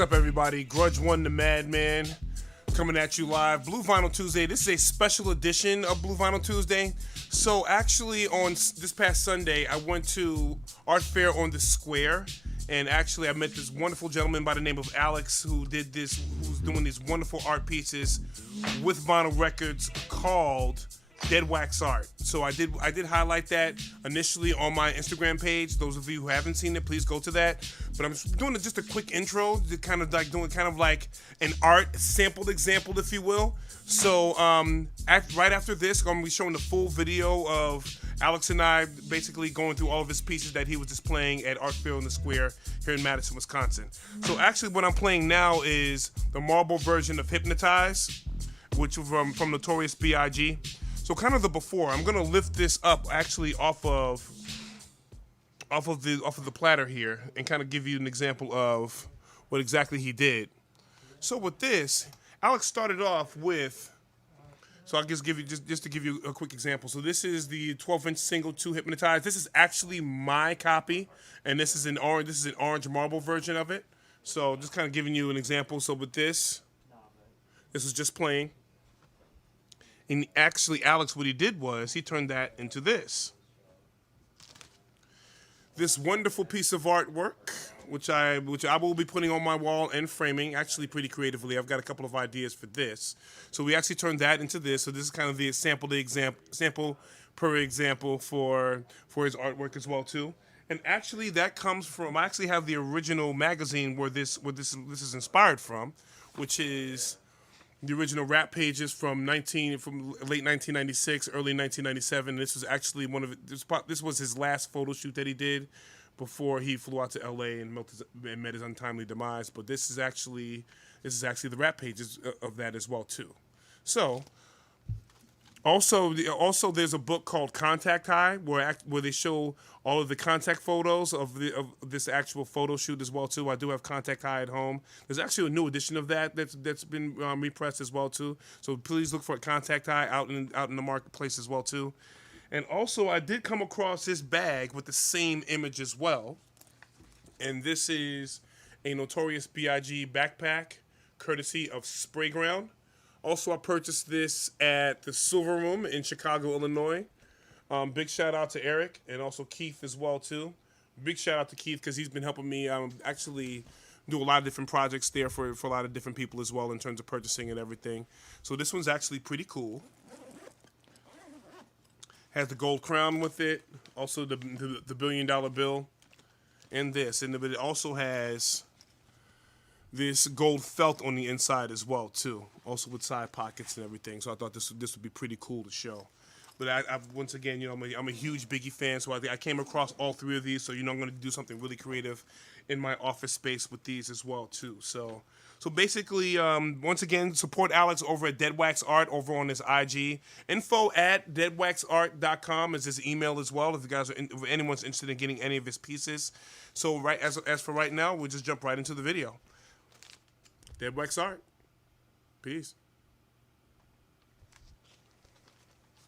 up, everybody? Grudge One, the Madman, coming at you live. Blue Vinyl Tuesday. This is a special edition of Blue Vinyl Tuesday. So actually, on this past Sunday, I went to Art Fair on the Square, and actually I met this wonderful gentleman by the name of Alex who's doing these wonderful art pieces with vinyl records called Dead Wax Art. So I did highlight that initially on my Instagram page. Those of you who haven't seen it, please go to that. But I'm doing just a quick intro to kind of like doing kind of like an art sampled example, if you will. So right after this, I'm gonna be showing the full video of Alex and I basically going through all of his pieces that he was displaying at Art Fair on the Square here in Madison, Wisconsin. So actually what I'm playing now is the marble version of Hypnotize, which was from Notorious B.I.G. So kind of the before. I'm gonna lift this up actually off of the platter here and kind of give you an example of what exactly he did. So with this, Alex started off with. So I'll just give you just to give you a quick example. So this is the 12-inch single to Hypnotize. This is actually my copy, and this is an orange marble version of it. So just kind of giving you an example. So with this is just playing. And actually, Alex, what he did was he turned that into this wonderful piece of artwork, which I will be putting on my wall and framing, actually pretty creatively. I've got a couple of ideas for this. So we actually turned that into this. So this is kind of the sample per example for his artwork as well too. And actually that comes from, I actually have the original magazine where this is inspired from, which is the original rap pages from late 1996, early 1997. This was actually this was his last photo shoot that he did before he flew out to LA and met his untimely demise. But this is actually the rap pages of that as well too. So also there's a book called Contact High where they show all of the contact photos of this actual photo shoot as well too. I do have Contact High at home. There's actually a new edition of that's been repressed as well too. So please look for Contact High out in the marketplace as well too. And also I did come across this bag with the same image as well. And this is a Notorious B.I.G. backpack courtesy of Sprayground. Also, I purchased this at the Silver Room in Chicago, Illinois. Big shout out to Eric and also Keith as well too. Big shout out to Keith because he's been helping me actually do a lot of different projects there for a lot of different people as well in terms of purchasing and everything. So this one's actually pretty cool. Has the gold crown with it. Also the $1 billion bill, and this, and it also has this gold felt on the inside as well too, also with side pockets and everything. So I thought this would be pretty cool to show. But I once again, I'm a huge Biggie fan, so I came across all three of these. So I'm going to do something really creative in my office space with these as well too. So basically, once again, support Alex over at Dead Wax Art over on his IG. Info at deadwaxart.com is his email as well. If anyone's interested in getting any of his pieces. So as for right now, we'll just jump right into the video. Dead Wax Art. Peace.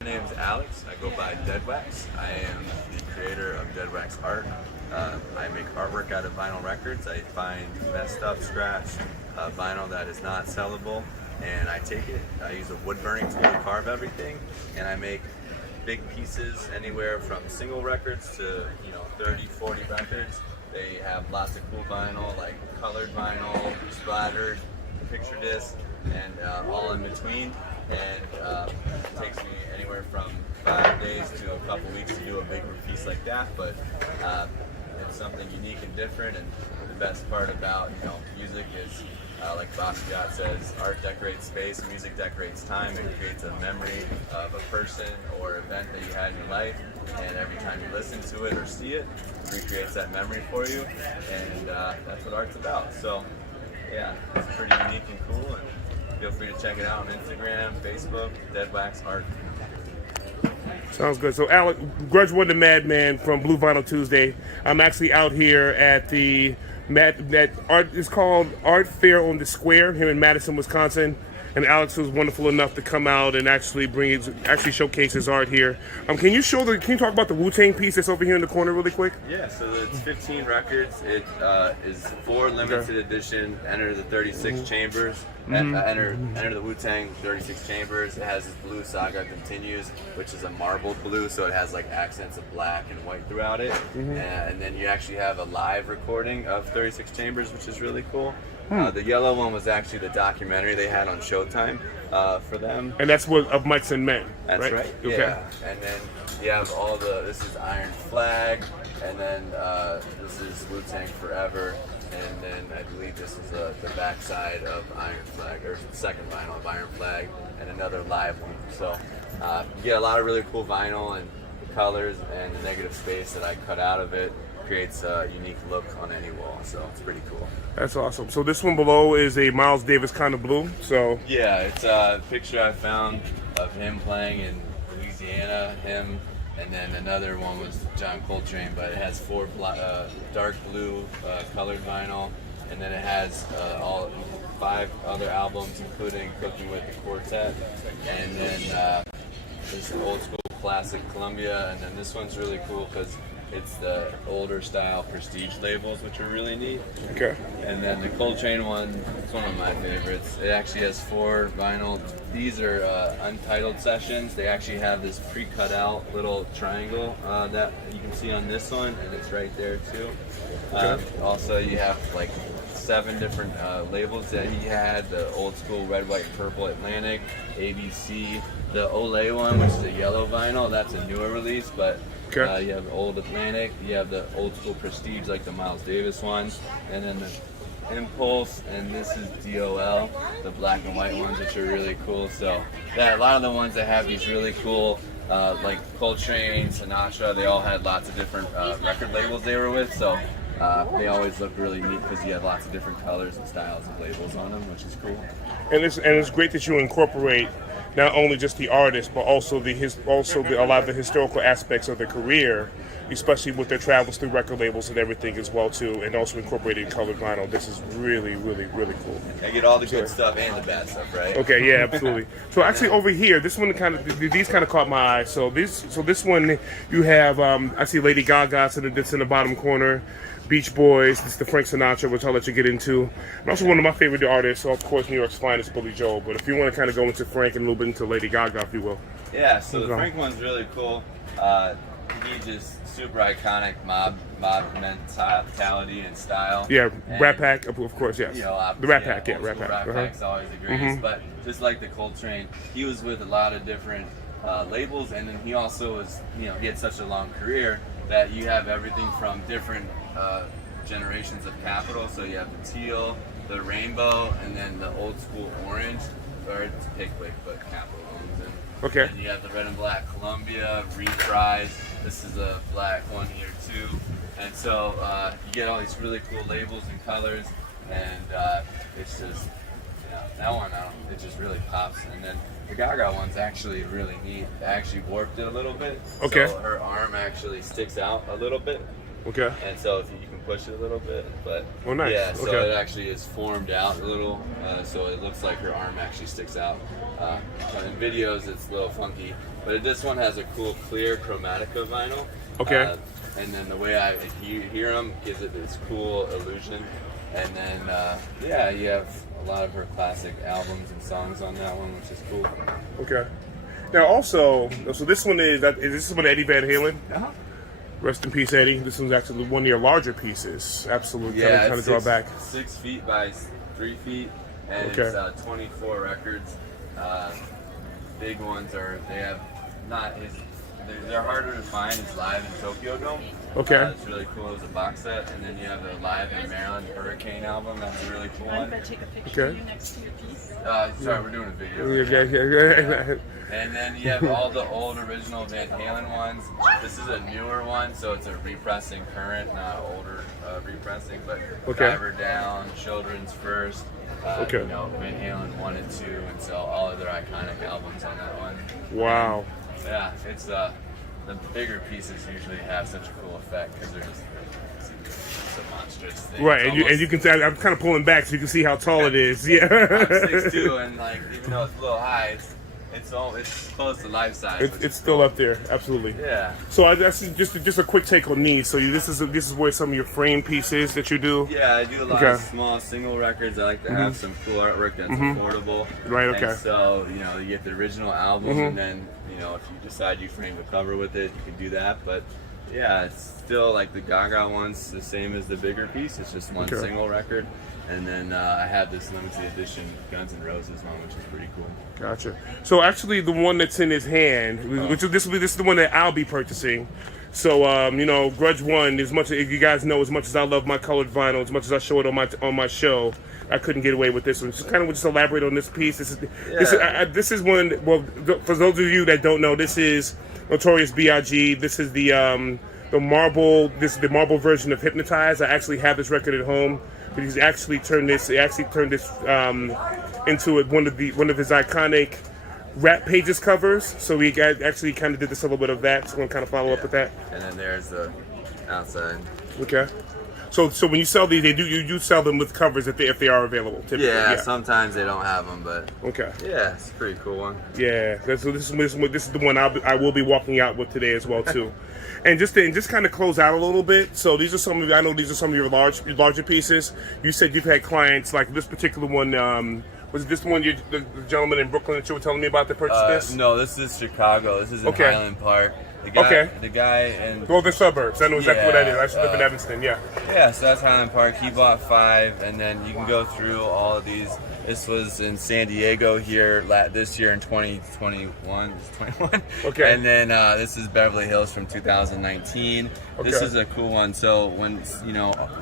My name is Alex. I go by Dead Wax. I am the creator of Dead Wax Art. I make artwork out of vinyl records. I find messed up, scratched vinyl that is not sellable, and I take it. I use a wood burning tool to carve everything, and I make big pieces anywhere from single records to 30, 40 records. They have lots of cool vinyl, like colored vinyl, splattered, picture disc, and all in between. And it takes me anywhere from 5 days to a couple weeks to do a big piece like that. But it's something unique and different. And the best part about music is, like Basquiat says, art decorates space, music decorates time. It creates a memory of a person or event that you had in your life, and every time you listen to it or see it, it recreates that memory for you, and that's what art's about. So yeah, it's pretty unique and cool, and feel free to check it out on Instagram, Facebook, Dead Wax Art. Sounds good. So Alex, Grudge One, the Madman from Blue Vinyl Tuesday. I'm actually out here at the it's called Art Fair on the Square here in Madison, Wisconsin. And Alex was wonderful enough to come out and actually showcase his art here. Can you talk about the Wu-Tang piece that's over here in the corner really quick? Yeah, so it's 15 records. It is 4 limited edition. Enter the 36 chambers. Enter the Wu-Tang 36 chambers. It has this blue Saga Continues, which is a marbled blue, so it has like accents of black and white throughout it. And then you actually have a live recording of 36 chambers, which is really cool. The yellow one was actually the documentary they had on Showtime for them. And that's of Mics and Men. That's right. Okay. Yeah. And then you have this is Iron Flag, and then this is Wu-Tang Forever, and then I believe this is the backside of Iron Flag, or the second vinyl of Iron Flag, and another live one. So you get a lot of really cool vinyl and colors, and the negative space that I cut out of it creates a unique look on any wall, so it's pretty cool. That's awesome. So this one below is a Miles Davis kind of blue. So yeah, it's a picture I found of him playing in Louisiana, and then another one was John Coltrane, but it has 4 dark blue colored vinyl, and then it has all 5 other albums, including Cooking with the Quartet, and then this is old school classic Columbia, and then this one's really cool because it's the older style Prestige labels, which are really neat. Okay. And then the Coltrane one, it's one of my favorites. It actually has 4 vinyl. These are untitled sessions. They actually have this pre-cut out little triangle that you can see on this one, and it's right there too. Also, you have like 7 different labels that he had: the old school red, white, purple Atlantic, ABC, the Olay one, which is a yellow vinyl. That's a newer release, but you have the old Atlantic, you have the old school Prestige, like the Miles Davis one, and then the Impulse, and this is DOL, the black and white ones, which are really cool. So a lot of the ones that have these really cool, like Coltrane, Sinatra, they all had lots of different record labels they were with, so they always looked really neat because you had lots of different colors and styles of labels on them, which is cool. And it's great that you incorporate not only just the artist, but also a lot of the historical aspects of their career, especially with their travels through record labels and everything as well too, and also incorporating colored vinyl. This is really, really, really cool. I get all the good stuff and the bad stuff, right? Okay, yeah, absolutely. So actually over here, this one these kind of caught my eye. So this one you have I see Lady Gaga, so that's in the bottom corner. Beach Boys, this is the Frank Sinatra, which I'll let you get into. And also one of my favorite artists, so of course New York's finest, Billy Joel. But if you want to kind of go into Frank and a little bit into Lady Gaga, if you will. Yeah, so the Frank one's really cool. He just super iconic mob mentality and style. Yeah, Rat Pack, of course, yes. You know, the Rat Pack, yeah, Rat Pack. Rat Pack's always the greatest, but just like the Coltrane, he was with a lot of different labels, and then he also was, he had such a long career that you have everything from different generations of Capitol. So you have the teal, the rainbow, and then the old school orange, or it's Pickwick, but Capitol owns it. Okay. And you have the red and black Columbia, Reprise. This is a black one here too. And so you get all these really cool labels and colors, and it's just, that one, it just really pops. And then the Gaga one's actually really neat. I actually warped it a little bit. Okay. So her arm actually sticks out a little bit. Okay. And so if you can push it a little bit, but nice. Yeah, so it actually is formed out a little, so it looks like her arm actually sticks out. In videos, it's a little funky, but this one has a cool clear Chromatica vinyl. Okay. And then the way I hear them gives it this cool illusion. And then you have a lot of her classic albums and songs on that one, which is cool. Okay. Now also, so this one is this one Eddie Van Halen? Uh-huh. Rest in peace, Eddie. This one's actually one of your larger pieces. Absolutely. Yeah, kind of draw back. 6 feet by 3 feet, and it's 24 records. Big ones they're harder to find. It's live in Tokyo Dome. Okay. It's really cool as a box set, and then you have the Live in Maryland Hurricane album. That's a really cool one. I'm going to take a picture of you next to your piece. Sorry, we're doing a video. Yeah. And then you have all the old original Van Halen ones. This is a newer one, so it's a repressing current, not older repressing, but Driver Down, Children's First, Van Halen 1 and 2, and so all of their iconic albums on that one. Wow. And, yeah, it's the bigger pieces usually have such a cool effect because they're just so monstrous. thing. Right, It's and you can see I'm kind of pulling back so you can see how tall it is. Yeah. I'm 6'2", and like even though it's a little high, it's close to life size. It's still up there, absolutely. Yeah. So that's just a quick take on these. So this is where some of your frame pieces that you do. Yeah, I do a lot of small single records. I like to have some cool artwork that's affordable. Right. Okay. And so you get the original album, and then if you decide you frame the cover with it, you can do that. But yeah, it's still like the Gaga one's the same as the bigger piece. It's just one single record. And then I have this limited edition Guns N' Roses one, which is pretty cool. Gotcha. So actually, the one that's in his hand, which this is the one that I'll be purchasing. So Grudge One. As much as you guys know, as much as I love my colored vinyl, as much as I show it on my show, I couldn't get away with this one. So kind of just elaborate on this piece. This is one. Well, for those of you that don't know, this is Notorious B.I.G. This is the marble. This is the marble version of Hypnotize. I actually have this record at home. But he's actually turned this. He actually turned this into one of his iconic Rap Pages covers. So he actually kind of did this a little bit of that. So I'm gonna kind of follow up with that. And then there's the outside. Okay. So when you sell these, you do sell them with covers if they are available. Typically. Yeah, sometimes they don't have them, but okay. Yeah, it's a pretty cool one. Yeah. So this is the one I will be walking out with today as well too. And just kind of close out a little bit. So these are some of your larger pieces. You said you've had clients like this particular one. Was this the one the gentleman in Brooklyn that you were telling me about that purchased this? No, this is Chicago. This is in Highland Park. The guy in Golden Suburbs. I know exactly what that is. I used to live in Evanston. Yeah. Yeah, so that's Highland Park. He bought 5, and then you can go through all of these. This was in San Diego here this year in 2021. 21. Okay. And then this is Beverly Hills from 2019. Okay. This is a cool one. So when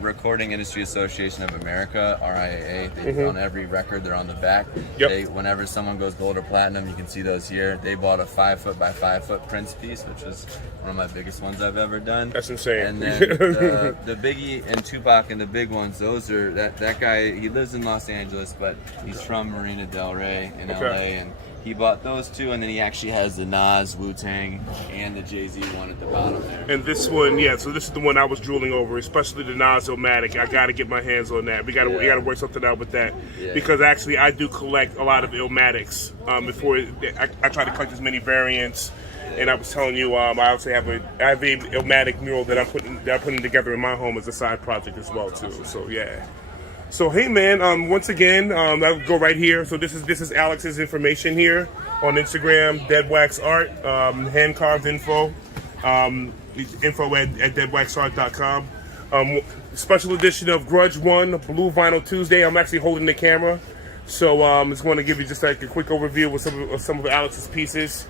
Recording Industry Association of America (RIAA), on every record they're on the back. Yep. Whenever someone goes gold or platinum, you can see those here. They bought a 5-foot by 5-foot Prince piece, which is one of my biggest ones I've ever done. That's insane. And then the Biggie and Tupac and the big ones, those are that guy. He lives in Los Angeles, but he's from Marina Del Rey in LA, and he bought those 2, and then he actually has the Nas, Wu-Tang, and the Jay-Z one at the bottom there. And this one, so this is the one I was drooling over, especially the Nas Illmatic. I got to get my hands on that. We got to work something out with that, because actually I do collect a lot of Illmatics. Before I try to collect as many variants. And I was telling you, I also have a Illmatic mural that I'm putting together in my home as a side project as well too. So yeah. So hey man, once again, I'll go right here. So this is Alex's information here on Instagram, Dead Wax Art, hand carved info, info at deadwaxart.com. Special edition of Grudge One, Blue Vinyl Tuesday. I'm actually holding the camera, so I'm just going to give you just like a quick overview of some of Alex's pieces.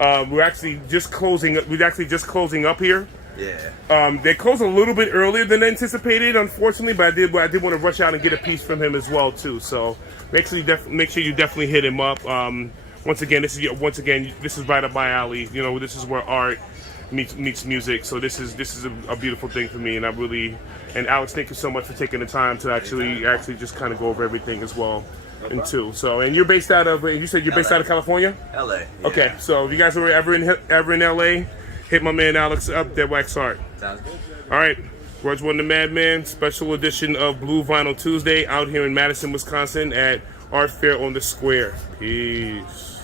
We're actually just closing up here. Yeah. They closed a little bit earlier than anticipated, unfortunately, but I did want to rush out and get a piece from him as well too. So make sure you definitely hit him up. Once again, this is right up my alley. This is where art meets music. So this is a beautiful thing for me, and Alex, thank you so much for taking the time to actually just kind of go over everything as well. And you're based out of, you said you're based out of California? LA. Yeah. Okay, so if you guys are ever in LA, hit my man Alex up, Dead Wax Art. Sounds good. All right, Grudge One, the Madman, special edition of Blue Vinyl Tuesday out here in Madison, Wisconsin at Art Fair on the Square. Peace.